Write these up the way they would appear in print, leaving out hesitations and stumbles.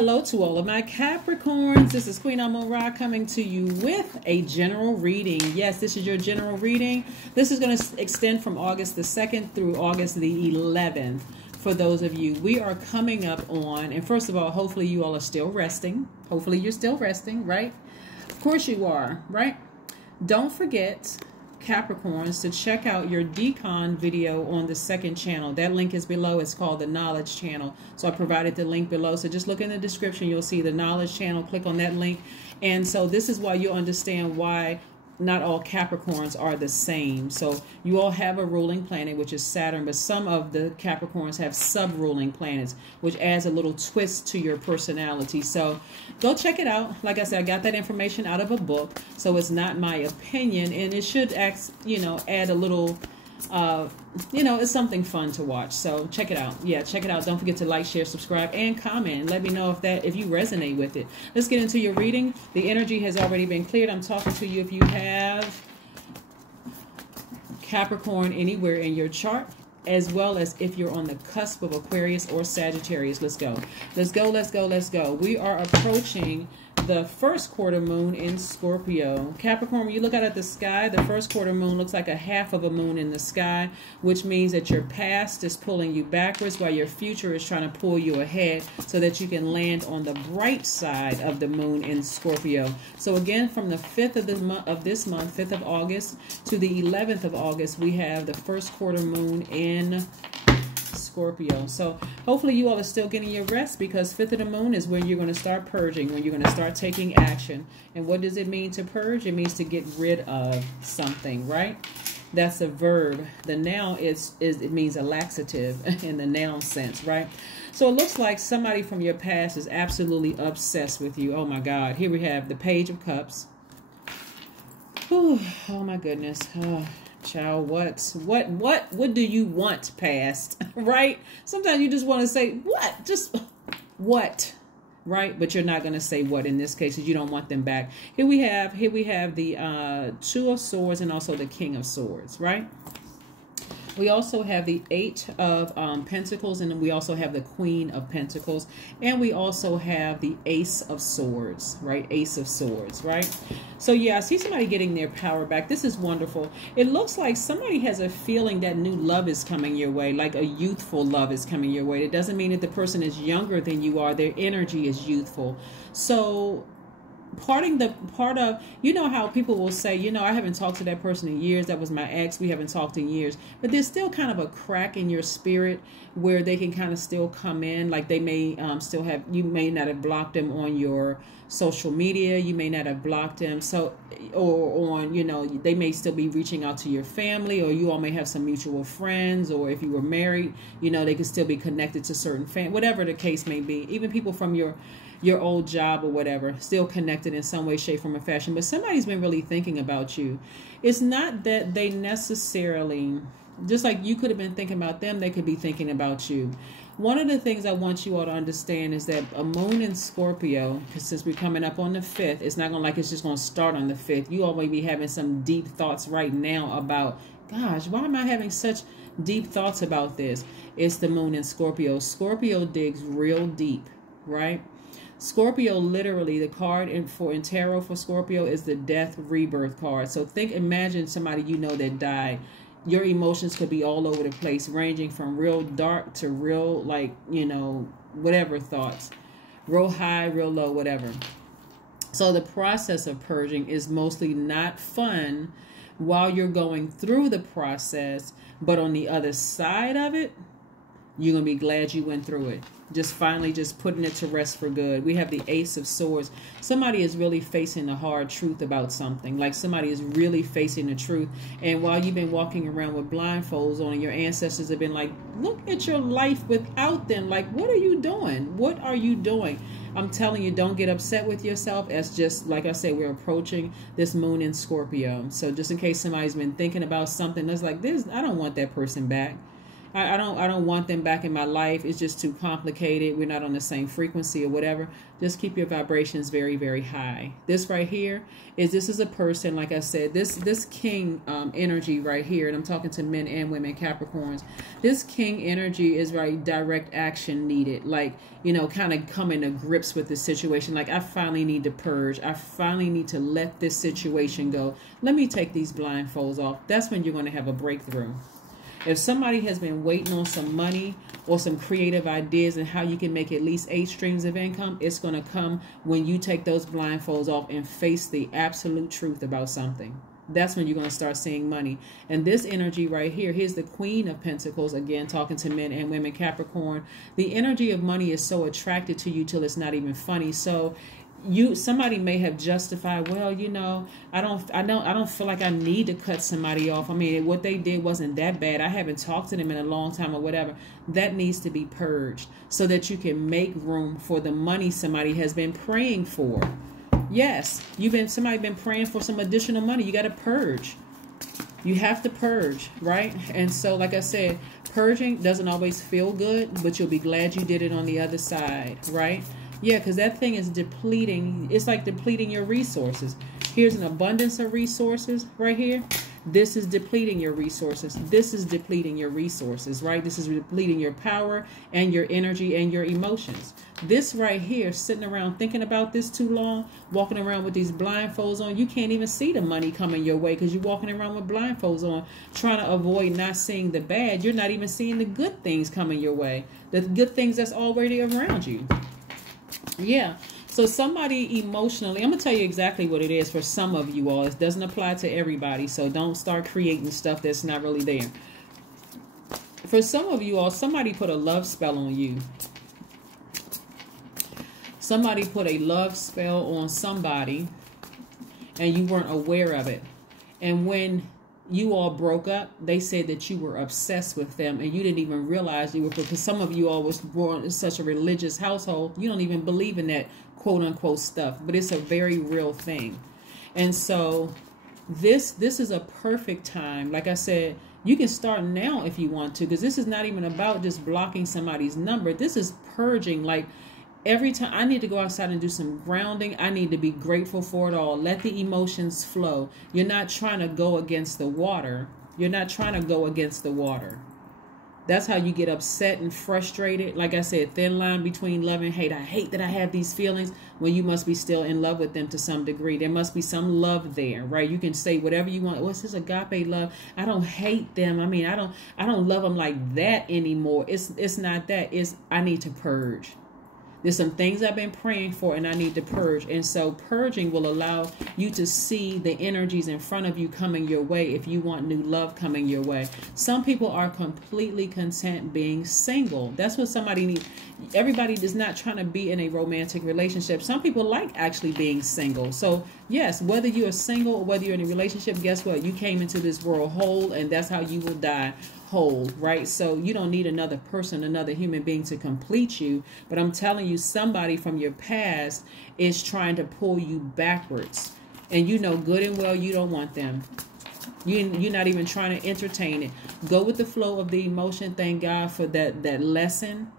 hello to all of my Capricorns. This is Queen Amun Ra coming to you with a general reading. Yes, this is your general reading. This is going to extend from August the 2nd through August the 11th. For those of you, we are coming up on, and first of all, hopefully you all are still resting. Hopefully you're still resting, right? Of course you are, right? Don't forget, Capricorns, to check out your decon video on the 2nd channel. That link is below. It's called the Knowledge Channel. So I provided the link below. So just look in the description. You'll see the Knowledge Channel. Click on that link. And so this is why you'll understand why not all Capricorns are the same. So you all have a ruling planet, which is Saturn, but some of the Capricorns have sub-ruling planets, which adds a little twist to your personality. So go check it out. Like I said, I got that information out of a book, so it's not my opinion, and it should add a little, it's something fun to watch. So check it out. Yeah, check it out. Don't forget to like, share, subscribe, and comment. Let me know if you resonate with it. Let's get into your reading. The energy has already been cleared. I'm talking to you if you have Capricorn anywhere in your chart, as well as if you're on the cusp of Aquarius or Sagittarius. Let's go. Let's go, let's go, let's go. We are approaching the first quarter moon in Scorpio. Capricorn, when you look out at the sky, the first quarter moon looks like a half of a moon in the sky, which means that your past is pulling you backwards while your future is trying to pull you ahead so that you can land on the bright side of the moon in Scorpio. So again, from the 5th of this month, 5th of August, to the 11th of August, we have the first quarter moon in Scorpio. So hopefully you all are still getting your rest, because 5th of the moon is when you're going to start purging, when you're going to start taking action. And what does it mean to purge? It means to get rid of something, right? That's a verb. The noun it means a laxative in the noun sense, right? So it looks like somebody from your past is absolutely obsessed with you. Oh my God. Here we have the Page of Cups. Whew. Oh my goodness. Oh. Child, what do you want, past? Right? Sometimes you just want to say what, just what, right? But you're not going to say what in this case, because you don't want them back. Here we have the 2 of Swords and also the King of Swords, right? We also have the 8 of Pentacles, and then we also have the Queen of Pentacles, and we also have the Ace of Swords, right? Ace of Swords, right? So yeah, I see somebody getting their power back. This is wonderful. It looks like somebody has a feeling that new love is coming your way, like a youthful love is coming your way. It doesn't mean that the person is younger than you are. Their energy is youthful. So part of, you know how people will say, I haven't talked to that person in years. That was my ex. We haven't talked in years. But there's still kind of a crack in your spirit where they can kind of still come in. Like they may still have, you may not have blocked them on your social media. You may not have blocked them. So, or on, they may still be reaching out to your family, or you all may have some mutual friends, or if you were married, they could still be connected to certain family, whatever the case may be. Even people from your old job or whatever, still connected in some way, shape, form, or fashion. But somebody's been really thinking about you. It's not that they necessarily, just like you could have been thinking about them, they could be thinking about you. One of the things I want you all to understand is that a moon in Scorpio, because since we're coming up on the 5th, it's not going to like it's just going to start on the 5th. You all may be having some deep thoughts right now about, gosh, why am I having such deep thoughts about this? It's the moon in Scorpio. Scorpio digs real deep, right? Scorpio, literally, the card in tarot for Scorpio is the death rebirth card. So imagine somebody that died. Your emotions could be all over the place, ranging from real dark to real, whatever thoughts. Real high, real low, whatever. So the process of purging is mostly not fun while you're going through the process, but on the other side of it, you're going to be glad you went through it. Just finally just putting it to rest for good. We have the Ace of Swords. Somebody is really facing the hard truth about something. Like somebody is really facing the truth. And while you've been walking around with blindfolds on, your ancestors have been like, look at your life without them. Like, what are you doing? What are you doing? I'm telling you, don't get upset with yourself. As just, like I said, we're approaching this moon in Scorpio. So just in case somebody's been thinking about something that's like this, I don't want that person back. I don't want them back in my life. It's just too complicated. We're not on the same frequency or whatever. Just keep your vibrations very, very high. This right here this is a person, like I said, this king energy right here, and I'm talking to men and women, Capricorns. This king energy is right, direct action needed. Like, you know, kind of coming to grips with the situation. Like, I finally need to purge. I finally need to let this situation go. Let me take these blindfolds off. That's when you're going to have a breakthrough. If somebody has been waiting on some money or some creative ideas and how you can make at least 8 streams of income, it's going to come when you take those blindfolds off and face the absolute truth about something. That's when you're going to start seeing money. And this energy right here, here's the Queen of Pentacles, again, talking to men and women, Capricorn. The energy of money is so attracted to you till it's not even funny. So somebody may have justified, well, you know, I don't feel like I need to cut somebody off. I mean, what they did wasn't that bad. I haven't talked to them in a long time or whatever. That needs to be purged so that you can make room for the money somebody has been praying for. Yes, somebody been praying for some additional money. You got to purge. You have to purge, right? And so, like I said, purging doesn't always feel good, but you'll be glad you did it on the other side, right? Yeah, because that thing is depleting. It's like depleting your resources. Here's an abundance of resources right here. This is depleting your resources. This is depleting your resources, right? This is depleting your power and your energy and your emotions. This right here, sitting around thinking about this too long, walking around with these blindfolds on, you can't even see the money coming your way because you're walking around with blindfolds on, trying to avoid not seeing the bad. You're not even seeing the good things coming your way, the good things that's already around you. Yeah, so somebody emotionally, I'm going to tell you exactly what it is for some of you all. It doesn't apply to everybody, so don't start creating stuff that's not really there. For some of you all, somebody put a love spell on you. Somebody put a love spell on somebody, and you weren't aware of it. And when you all broke up, they said that you were obsessed with them and you didn't even realize you were, because some of you all was born in such a religious household, you don't even believe in that quote unquote stuff, but it's a very real thing. And so this is a perfect time. Like I said, you can start now if you want to, because this is not even about just blocking somebody's number. This is purging. Like, every time I need to go outside and do some grounding, I need to be grateful for it all. Let the emotions flow. You're not trying to go against the water. You're not trying to go against the water. That's how you get upset and frustrated. Like I said, thin line between love and hate. I hate that I have these feelings when you must be still in love with them to some degree. There must be some love there, right? You can say whatever you want. What's this agape love? I don't hate them. I mean, I don't love them like that anymore. It's not that. It's I need to purge. There's some things I've been praying for and I need to purge. And so purging will allow you to see the energies in front of you coming your way if you want new love coming your way. Some people are completely content being single. That's what somebody needs. Everybody is not trying to be in a romantic relationship. Some people like actually being single. So yes, whether you're single or whether you're in a relationship, guess what? You came into this world whole, and that's how you will die. Whole, right? So you don't need another person, another human being to complete you. But I'm telling you, somebody from your past is trying to pull you backwards, and you know good and well you don't want them. You're not even trying to entertain it. Go with the flow of the emotion. Thank God for that lesson.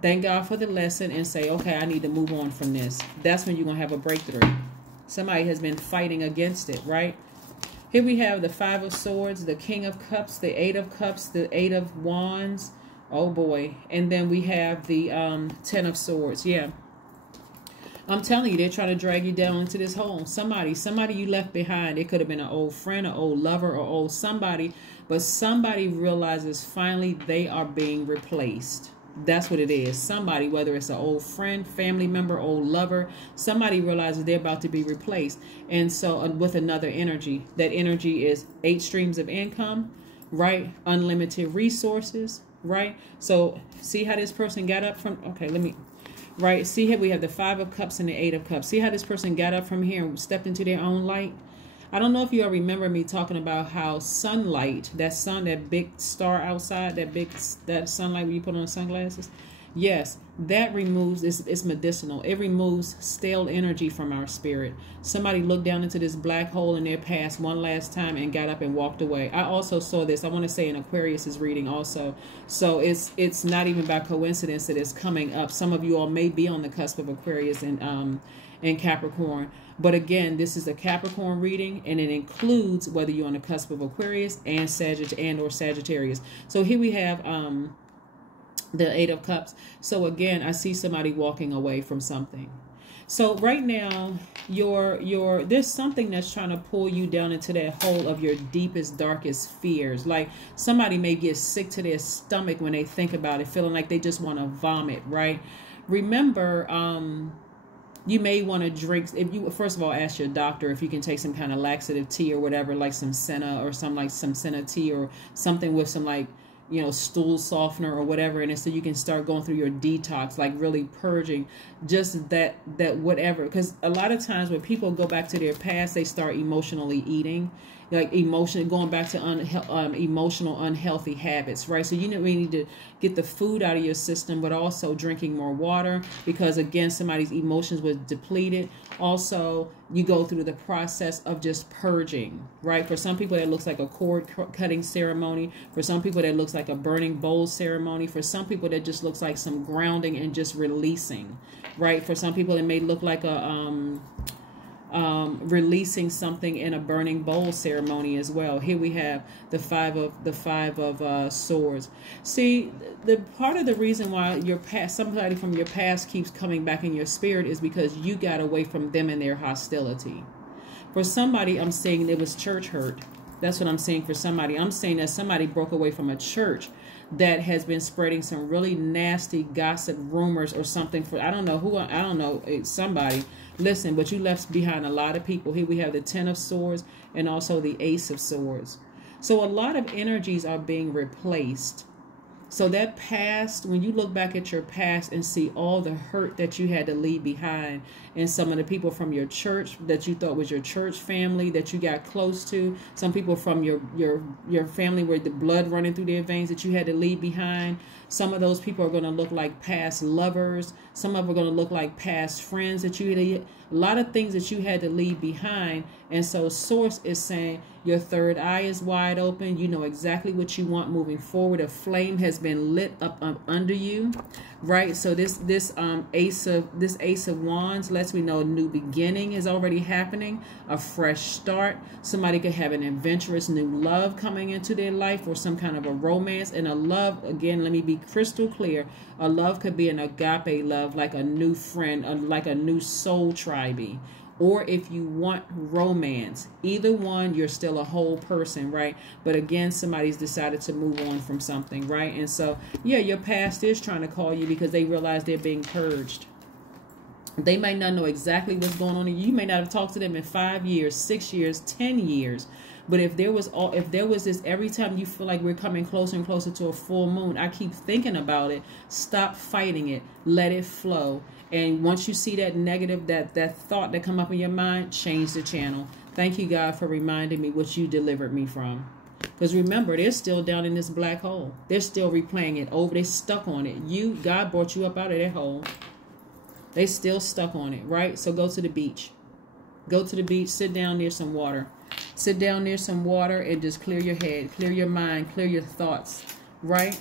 Thank God for the lesson, and say, okay, I need to move on from this. That's when you're gonna have a breakthrough. Somebody has been fighting against it, right? Here we have the 5 of Swords, the King of Cups, the 8 of Cups, the 8 of Wands. Oh boy. And then we have the 10 of Swords. Yeah. I'm telling you, they're trying to drag you down into this hole. Somebody you left behind. It could have been an old friend, an old lover, or old somebody. But somebody realizes finally they are being replaced. That's what it is. Somebody, whether it's an old friend, family member, old lover, somebody realizes they're about to be replaced. And so with another energy, that energy is 8 streams of income, right? Unlimited resources, right? So see how this person got up from, right? See here we have the 5 of Cups and the 8 of Cups. See how this person got up from here and stepped into their own light? I don't know if you all remember me talking about how sunlight, that sun, that big star outside, that sunlight where you put on sunglasses, Yes, that removes, it's medicinal. It removes stale energy from our spirit. Somebody looked down into this black hole in their past one last time and got up and walked away. I also saw this, I want to say in Aquarius's reading also. So it's not even by coincidence that it's coming up. Some of you all may be on the cusp of Aquarius and Capricorn. But again, this is a Capricorn reading, and it includes whether you're on the cusp of Aquarius and Sagittarius. So here we have the Eight of Cups. So again, I see somebody walking away from something. So right now, there's something that's trying to pull you down into that hole of your deepest, darkest fears. Like somebody may get sick to their stomach when they think about it, feeling like they just want to vomit, right? Remember, you may want to drink, if you first of all ask your doctor if you can take some kind of laxative tea or whatever, like some senna or some senna tea or something with some like, you know, stool softener or whatever, and so you can start going through your detox, like really purging just that whatever. Because a lot of times when people go back to their past, they start emotionally eating, like going back to emotional unhealthy habits, right? So you need to get the food out of your system, but also drinking more water, because again, somebody's emotions was depleted. Also, you go through the process of just purging, right? For some people, that looks like a cord cutting ceremony. For some people, that looks like a burning bowl ceremony. For some people, that just looks like some grounding and just releasing, right? For some people, it may look like a releasing something in a burning bowl ceremony as well. Here we have the five of swords. See, the part of the reason why your past, somebody from your past keeps coming back in your spirit is because you got away from them and their hostility. For somebody, I'm saying it was church hurt. That's what I'm saying for somebody. I'm saying that somebody broke away from a church that has been spreading some really nasty gossip rumors or something for, I don't know who, I don't know, it's somebody. Listen, but you left behind a lot of people. Here we have the Ten of Swords and also the Ace of Swords. So a lot of energies are being replaced. So that past, when you look back at your past and see all the hurt that you had to leave behind, and some of the people from your church that you thought was your church family that you got close to, some people from your family where the blood running through their veins that you had to leave behind. Some of those people are going to look like past lovers. Some of them are going to look like past friends that you had. A lot of things that you had to leave behind. And so Source is saying your third eye is wide open. You know exactly what you want moving forward. A flame has been lit up under you, right? So this Ace of Wands lets me know a new beginning is already happening, a fresh start. Somebody could have an adventurous new love coming into their life, or some kind of a romance. And a love, again, let me be crystal clear, a love could be an agape love, like a new friend, like a new soul tribe. Or if you want romance, either one, you're still a whole person, right? But again, somebody's decided to move on from something, right? And so, yeah, your past is trying to call you because they realize they're being purged. They might not know exactly what's going on. You may not have talked to them in 5 years, 6 years, 10 years. But if there was this, every time you feel like we're coming closer and closer to a full moon, I keep thinking about it. Stop fighting it. Let it flow. And once you see that negative, that thought that come up in your mind, change the channel. Thank you, God, for reminding me what you delivered me from. Because remember, they're still down in this black hole. They're still replaying it over. They're stuck on it. God brought you up out of that hole. They still stuck on it, right? So go to the beach. Go to the beach. Sit down near some water. Sit down near some water and just clear your head, clear your mind, clear your thoughts, right?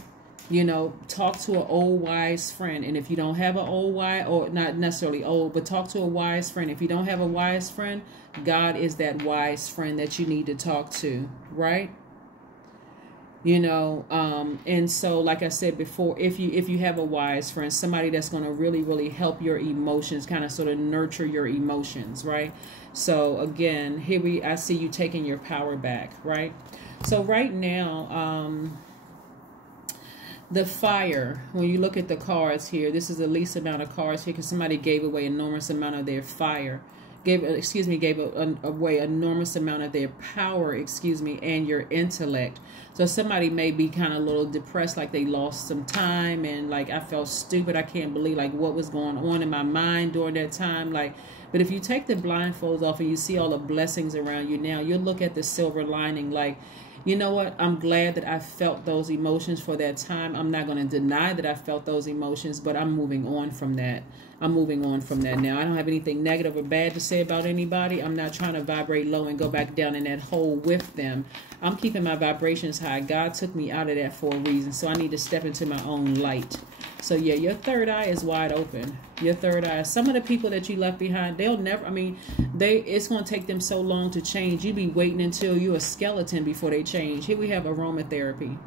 You know, talk to an old wise friend. And if you don't have an old wise, or not necessarily old, but talk to a wise friend. If you don't have a wise friend, God is that wise friend that you need to talk to, right? You know, and so like I said before, if you have a wise friend, somebody that's going to really, really help your emotions, kind of sort of nurture your emotions, right? So again, I see you taking your power back, right? So right now, the fire, when you look at the cards here, this is the least amount of cards here because somebody gave away enormous amount of their fire. Gave away enormous amount of their power, and your intellect. So somebody may be kind of a little depressed, like they lost some time, and like, I felt stupid. I can't believe like what was going on in my mind during that time. Like, but if you take the blindfolds off and you see all the blessings around you now, you'll look at the silver lining. Like, you know what? I'm glad that I felt those emotions for that time. I'm not going to deny that I felt those emotions, but I'm moving on from that. I'm moving on from that now. I don't have anything negative or bad to say about anybody. I'm not trying to vibrate low and go back down in that hole with them. I'm keeping my vibrations high. God took me out of that for a reason, so I need to step into my own light. So yeah, your third eye is wide open. Your third eye. Some of the people that you left behind, they'll never, I mean, it's going to take them so long to change. You be waiting until you're a skeleton before they change. Here we have aromatherapy.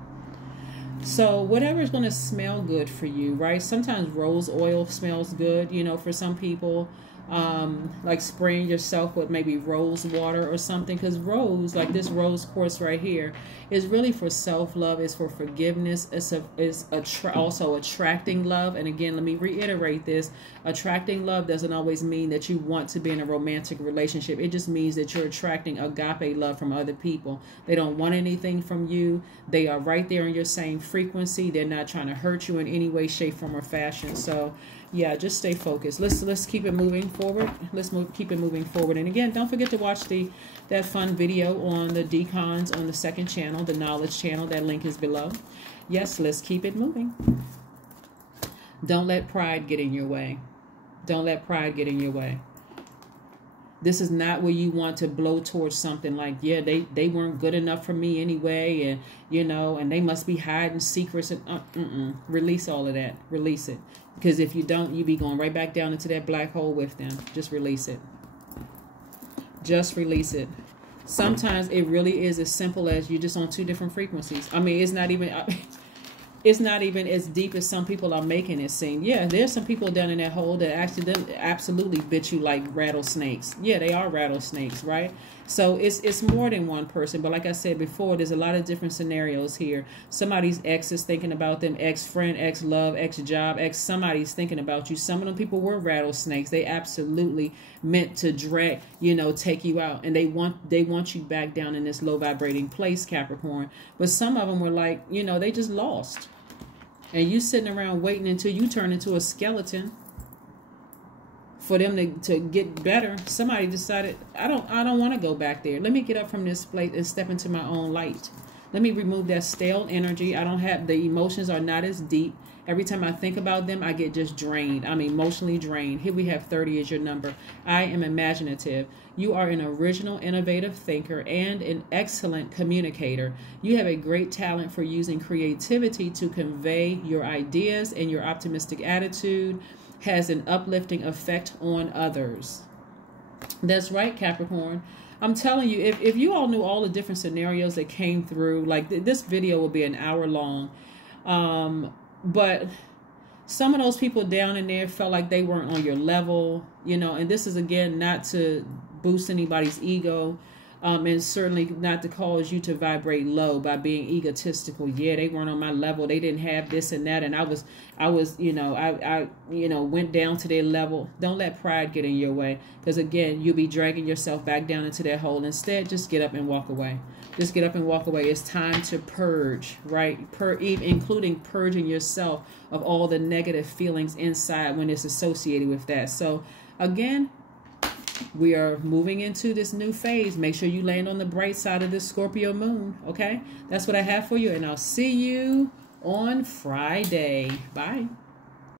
So whatever is going to smell good for you, right? Sometimes rose oil smells good, you know, for some people. Like spraying yourself with maybe rose water or something, because rose, like this rose quartz right here, is really for self-love. It's for forgiveness. It's also attracting love. And again, let me reiterate this: attracting love doesn't always mean that you want to be in a romantic relationship. It just means that you're attracting agape love from other people. They don't want anything from you. They are right there in your same frequency. They're not trying to hurt you in any way, shape, form, or fashion. So yeah, just stay focused. Let's keep it moving forward. Keep it moving forward. And again, don't forget to watch that fun video on the decons on the 2nd channel, the knowledge channel. That link is below. Yes, let's keep it moving. Don't let pride get in your way. Don't let pride get in your way. This is not where you want to blow towards something like, yeah, they weren't good enough for me anyway, and you know, and they must be hiding secrets, and release all of that. Release it. Because if you don't, you be going right back down into that black hole with them. Just release it. Just release it. Sometimes it really is as simple as you're just on 2 different frequencies. I mean, it's not even as deep as some people are making it seem. Yeah, there's some people down in that hole that absolutely bit you like rattlesnakes. Yeah, they are rattlesnakes, right? So it's more than one person. But like I said before, there's a lot of different scenarios here. Somebody's ex is thinking about them, ex-friend, ex-love, ex-job, somebody's thinking about you. Some of them people were rattlesnakes. They absolutely meant to drag, you know, take you out. And they want you back down in this low vibrating place, Capricorn. But some of them were like, you know, they just lost. And you sitting around waiting until you turn into a skeleton for them to get better. Somebody decided, I don't want to go back there. Let me get up from this place and step into my own light. Let me remove that stale energy. I don't have, the emotions are not as deep. Every time I think about them, I get just drained. I'm emotionally drained. Here we have 30 as your number. I am imaginative. You are an original, innovative thinker and an excellent communicator. You have a great talent for using creativity to convey your ideas, and your optimistic attitude has an uplifting effect on others. That's right, Capricorn. I'm telling you, if you all knew all the different scenarios that came through, like this video will be an hour long. But some of those people down in there felt like they weren't on your level, you know, and this is, again, not to boost anybody's ego, and certainly not to cause you to vibrate low by being egotistical. Yeah, they weren't on my level. They didn't have this and that, and I was, you know, I went down to their level. Don't let pride get in your way, because again, you'll be dragging yourself back down into that hole. Instead, just get up and walk away. Just get up and walk away. It's time to purge, right? Including purging yourself of all the negative feelings inside when it's associated with that. So again, we are moving into this new phase. Make sure you land on the bright side of this Scorpio moon, okay? That's what I have for you, and I'll see you on Friday. Bye.